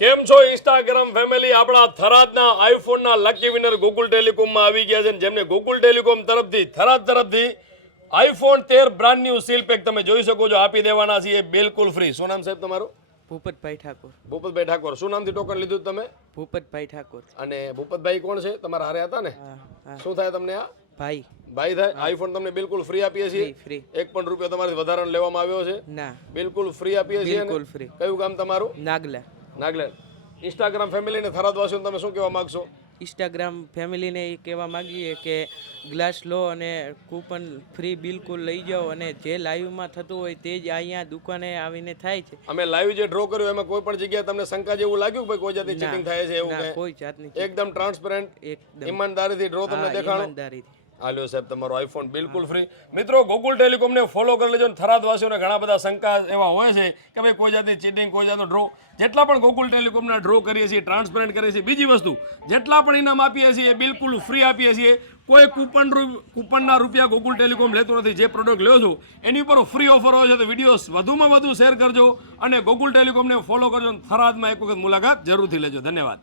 કેમ છો Instagram family? આપણા થરાદના આઈફોનના લકી વિનર ગોકુલ ટેલિકોમમાં આવી ગયા છે, જેમને ગોકુલ ટેલિકોમ તરફથી થરાદ તરફથી iPhone 13 brand new seal pack તમે જોઈ શકો છો આપી દેવાના છે બિલકુલ ફ્રી. શું નામ સાહેબ તમારું? ભૂપતભાઈ ઠાકોર. ભૂપતભાઈ ઠાકોર. શું નામથી ટોકન લીધું તમે? ભૂપતભાઈ ઠાકોર. અને ભૂપતભાઈ કોણ છે? તમારા હારે હતા ને? શું થાય તમને? આ ભાઈ ભાઈ થાય. આઈફોન તમને બિલકુલ ફ્રી આપીએ છીએ. ફ્રી. એક પણ રૂપિયો તમારાથી વધારાનો લેવામાં આવ્યો છે? ના, બિલકુલ ફ્રી આપીએ છીએ. બિલકુલ ફ્રી. કયું ગામ તમારું? નાગલા. નાગલેન્ડ. ઇન્સ્ટાગ્રામ ફેમિલીને થરાદવાસીઓને તમે શું કહેવા માંગશો? ઇન્સ્ટાગ્રામ ફેમિલીને એ કહેવા માગીએ કે ગ્લાસ લો અને કૂપન ફ્રી બિલકુલ લઈ જાઓ, અને જે લાઈવમાં થતું હોય તે જ અહીંયા દુકાને આવીને થાય છે. અમે લાઈવ જે ડ્રો કર્યો એમાં કોઈ પણ જગ્યાએ તમને શંકા જેવું લાગ્યું કે ભાઈ કોઈ જાતની ચીટિંગ થાય છે એવું? ના, કોઈ જાતની એકદમ ટ્રાન્સપેરન્ટ, એકદમ ઈમાનદારીથી ડ્રો તમને દેખાણો. ઈમાનદારીથી. હાલ્યો સાહેબ, તમારો આઈફોન બિલકુલ ફ્રી. મિત્રો, ગોકુલ ટેલિકોમને ફોલો કરી લેજો. થરાદવાસીઓને ઘણા બધા શંકા એવા હોય છે કે ભાઈ કોઈ જાતની ચીટિંગ, કોઈ જાતનો ડ્રો. જેટલા પણ ગોકુલ ટેલિકોમના ડ્રો કરીએ છીએ ટ્રાન્સપેરન્ટ કરીએ છીએ. બીજી વસ્તુ, જેટલા પણ ઇનામ આપીએ છીએ એ બિલકુલ ફ્રી આપીએ છીએ. કોઈ કૂપનના રૂપિયા ગોકુલ ટેલિકોમ લેતું નથી. જે પ્રોડક્ટ લ્યો છો એની ઉપર ફ્રી ઓફર હોય છે, તો વિડીયો વધુમાં વધુ શેર કરજો અને ગોકુલ ટેલિકોમને ફોલો કરજો. થરાદમાં એક વખત મુલાકાત જરૂરથી લેજો. ધન્યવાદ.